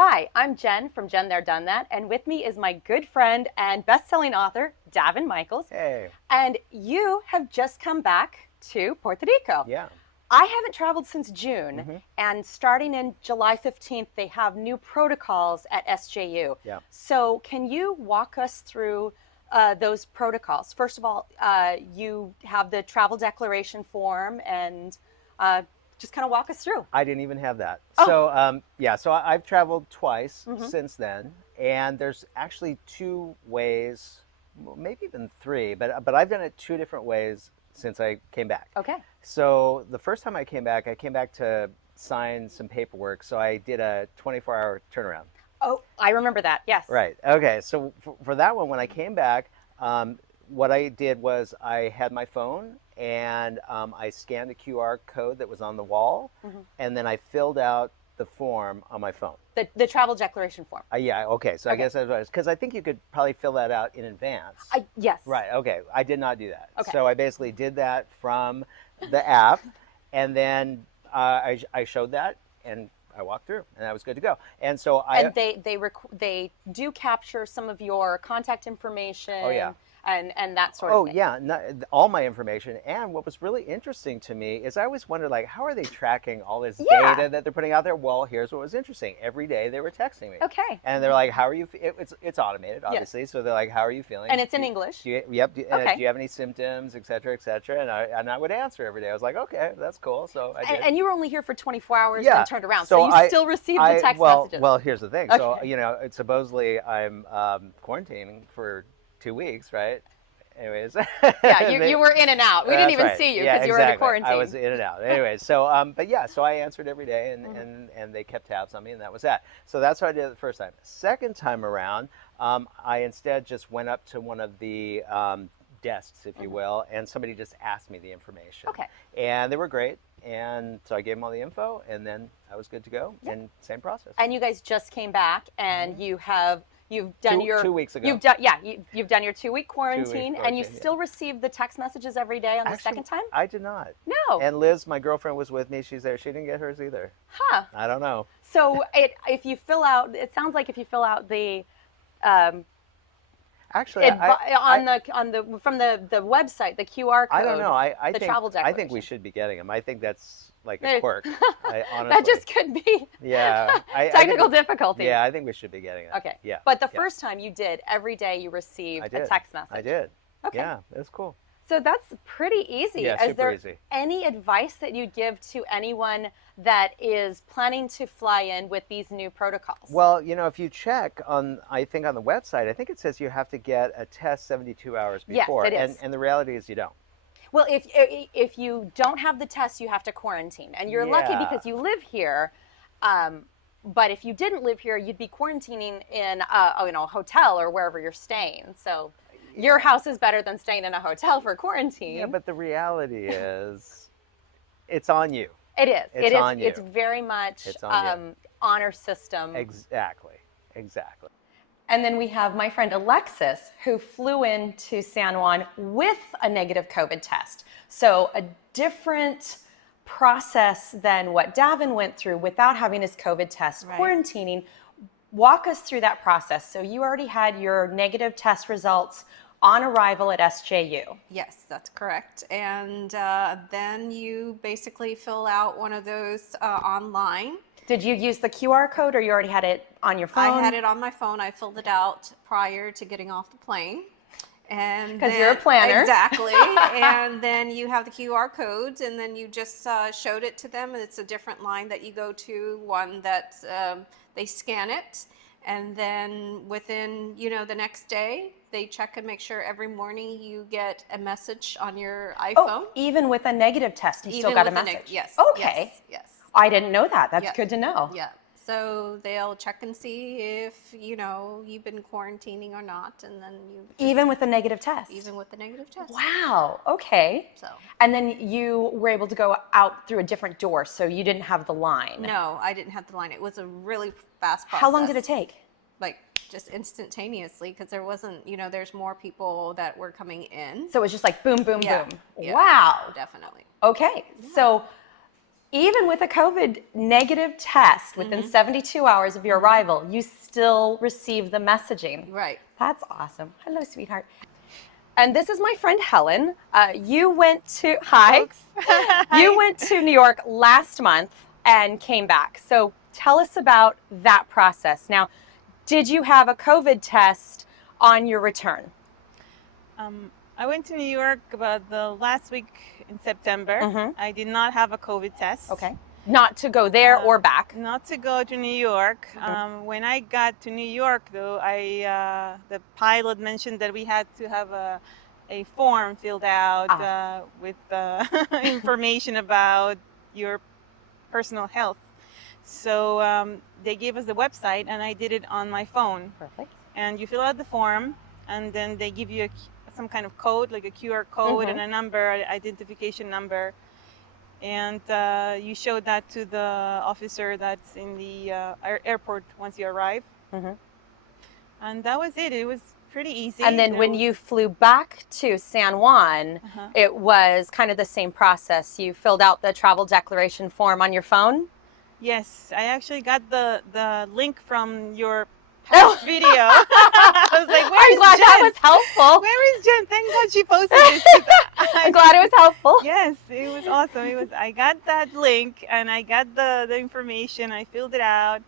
Hi, I'm Jen from JenThereDoneThat, and with me is my good friend and best-selling author, Daven Michaels. Hey. And you have just come back to Puerto Rico. Yeah. I haven't traveled since June, Mm-hmm. and starting in July 15th, they have new protocols at SJU. Yeah. So can you walk us through those protocols? First of all, you have the travel declaration form, and just kind of walk us through. I didn't even have that. Oh. So I've traveled twice Mm-hmm. since then, and there's actually two ways, maybe even three, but I've done it two different ways since I came back. Okay. So the first time I came back to sign some paperwork. So I did a 24-hour turnaround. Oh, I remember that. Yes. Right. Okay. So for that one, when I came back, what I did was I had my phone and I scanned the QR code that was on the wall, Mm-hmm. and then I filled out the form on my phone. The travel declaration form. Yeah. Okay. So I Okay. guess that's what because I think you could probably fill that out in advance. Yes. Right. Okay. I did not do that. Okay. So I basically did that from the app, and then I showed that and I walked through, and I was good to go. And so And they do capture some of your contact information. Oh, yeah. And that sort of thing. Yeah, all my information. And what was really interesting to me is I always wondered, like, how are they tracking all this data that they're putting out there? Well, here's what was interesting. Every day they were texting me. Okay. And they're like, how are you? It's automated, obviously. Yes. So they're like, how are you feeling? And it's in English. Do you Okay. Do you have any symptoms, et cetera, et cetera? And I would answer every day. I was like, okay, that's cool. So I did. And you were only here for 24 hours Yeah. and turned around. So you still received the text messages. Well, here's the thing. Okay. So, supposedly I'm quarantining for 2 weeks, right? Anyways. Yeah, you were in and out. We didn't even see you because you were in quarantine. I was in and out. Anyways, so I answered every day, and they kept tabs on me, and that was that. So that's what I did the first time. Second time around, I instead just went up to one of the desks, if you will, and somebody just asked me the information. Okay. And they were great, and so I gave them all the info, and then I was good to go. Yeah. And same process. And you guys just came back, and you've done your 2 weeks ago. You've done your 2-week quarantine, and you still received the text messages every day on the second time? I did not. No. And Liz, my girlfriend, was with me. She's there. She didn't get hers either. Huh. I don't know. So if you fill out, it sounds like if you fill out the actually from the website, the QR code. I don't know. I think travel declaration. I think we should be getting them. I think that's like a quirk. Honestly. That just could be. Yeah. Technical difficulties. Yeah, I think we should be getting it. Okay. Yeah. But the first time you did, every day you received a text message. I did. Okay. Yeah, it was cool. So that's pretty easy. Yeah, Is super there easy. any advice that you'd give to anyone that is planning to fly in with these new protocols? Well, if you check on the website, I think it says you have to get a test 72 hours before. Yes, it is. And the reality is you don't. Well, if you don't have the test, you have to quarantine. And you're lucky because you live here. But if you didn't live here, you'd be quarantining in a hotel or wherever you're staying. So your house is better than staying in a hotel for quarantine. Yeah, but the reality is it's on you. It is. It's on you. It's very much honor system. Exactly. And then we have my friend Alexis, who flew into San Juan with a negative COVID test. So a different process than what Daven went through without having his COVID test, quarantining. Walk us through that process. So you already had your negative test results on arrival at SJU. Yes, that's correct. And then you basically fill out one of those online. Did you use the QR code or you already had it on your phone? I had it on my phone. I filled it out prior to getting off the plane. Because you're a planner. Exactly. And then you have the QR codes, and then you just showed it to them. And it's a different line that you go to, one that they scan it. And then within, the next day, they check and make sure every morning you get a message on your iPhone. Oh, even with a negative test, you still got a message? Yes. Okay. Yes. I didn't know that. That's good to know. Yeah. So they'll check and see if, you've been quarantining or not. And then even with the negative test? Even with the negative test. Wow. Okay. So. And then you were able to go out through a different door, so you didn't have the line. No, I didn't have the line. It was a really fast process. How long did it take? Like just instantaneously, because there wasn't, there's more people that were coming in. So it was just like boom, boom, Yeah. boom. Yeah. Wow. Definitely. Okay. Yeah. So even with a COVID negative test within 72 hours of your arrival, you still receive the messaging. Right. That's awesome. Hello, sweetheart. And this is my friend Helen. You went to You went to New York last month and came back. So tell us about that process. Now, did you have a COVID test on your return? I went to New York about the last week in September. I did not have a COVID test. Okay. Not to go there or back. Not to go to New York. When I got to New York, though, the pilot mentioned that we had to have a form filled out with information about your personal health. So they gave us the website, and I did it on my phone. Perfect. And you fill out the form, and then they give you some kind of code, like a QR code and a number, identification number. And you show that to the officer that's in the airport once you arrive. And that was it. It was pretty easy. And then when you flew back to San Juan, it was kind of the same process. You filled out the travel declaration form on your phone? Yes, I actually got the link from your past video. I was like, I'm glad Jen? that was helpful. Where is Jen? Thank God she posted this. I'm glad it was helpful. Yes, it was awesome. I got that link and I got the information. I filled it out.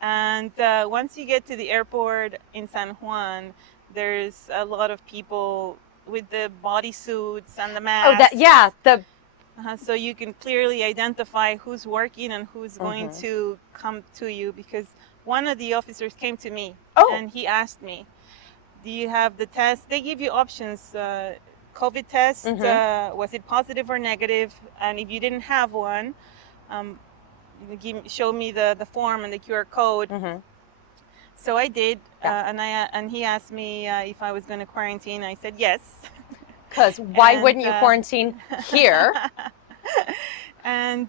And once you get to the airport in San Juan, there's a lot of people with the bodysuits and the masks. So you can clearly identify who's working and who's going to come to you, because one of the officers came to me and he asked me, do you have the test? They give you options, COVID test, was it positive or negative? And if you didn't have one, show me the form and the QR code. So I did, and he asked me if I was going to quarantine. I said yes. Because why wouldn't you quarantine here? And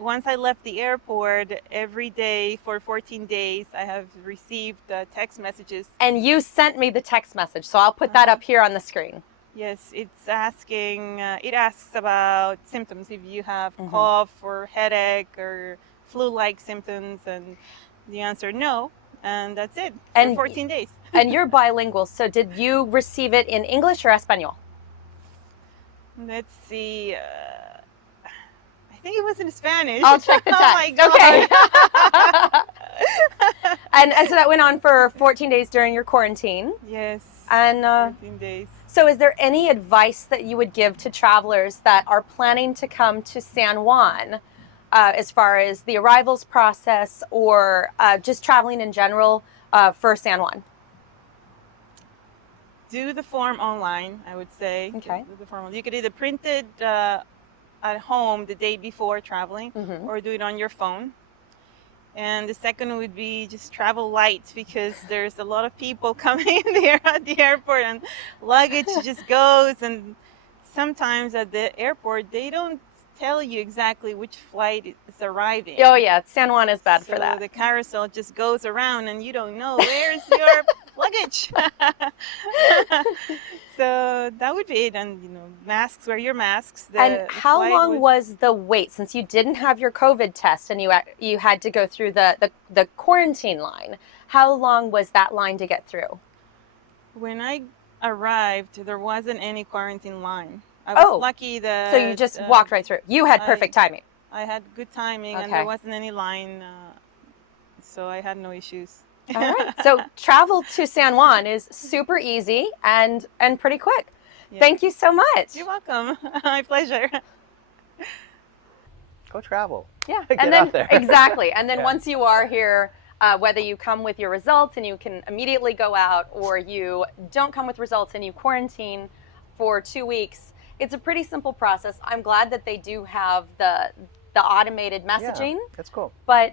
once I left the airport, every day for 14 days, I have received text messages. And you sent me the text message, so I'll put that up here on the screen. Yes, it's asking, it asks about symptoms, if you have cough or headache or flu-like symptoms, and the answer no, and that's it, for 14 days. And you're bilingual, so did you receive it in English or Espanol? Let's see, I think it was in Spanish. I'll check the text. Oh my God. Okay. and so that went on for 14 days during your quarantine. Yes, and 14 days. So is there any advice that you would give to travelers that are planning to come to San Juan, as far as the arrivals process or just traveling in general for San Juan? Do the form online, I would say. Okay. Do the form. You could either print it at home the day before traveling, or do it on your phone. And the second would be just travel light, because there's a lot of people coming there at the airport, and luggage just goes. And sometimes at the airport, they don't tell you exactly which flight is arriving. Oh yeah, San Juan is bad for So that. the carousel just goes around and you don't know where's your luggage. So that would be it. And masks, wear your masks. And how long was the wait, since you didn't have your COVID test and you had to go through the quarantine line? How long was that line to get through? When I arrived, there wasn't any quarantine line. I was lucky that... So you just walked right through. You had perfect timing. I had good timing, and there wasn't any line, so I had no issues. All right. So travel to San Juan is super easy and pretty quick. Yeah. Thank you so much. You're welcome. My pleasure. Go travel. Yeah. Get and then out there. Exactly. And then once you are here, whether you come with your results and you can immediately go out, or you don't come with results and you quarantine for 2 weeks, it's a pretty simple process. I'm glad that they do have the automated messaging. Yeah, that's cool. But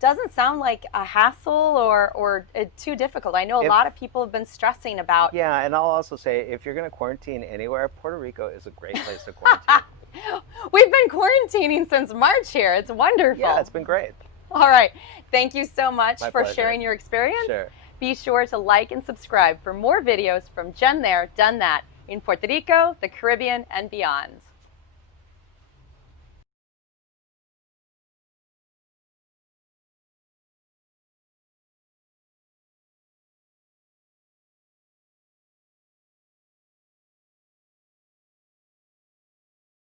doesn't sound like a hassle or too difficult. I know a lot of people have been stressing about. Yeah, and I'll also say, if you're going to quarantine anywhere, Puerto Rico is a great place to quarantine. We've been quarantining since March here. It's wonderful. Yeah, it's been great. All right. Thank you so much My for pleasure. sharing your experience. Sure. Be sure to like and subscribe for more videos from Jen There, Done That in Puerto Rico, the Caribbean, and beyond.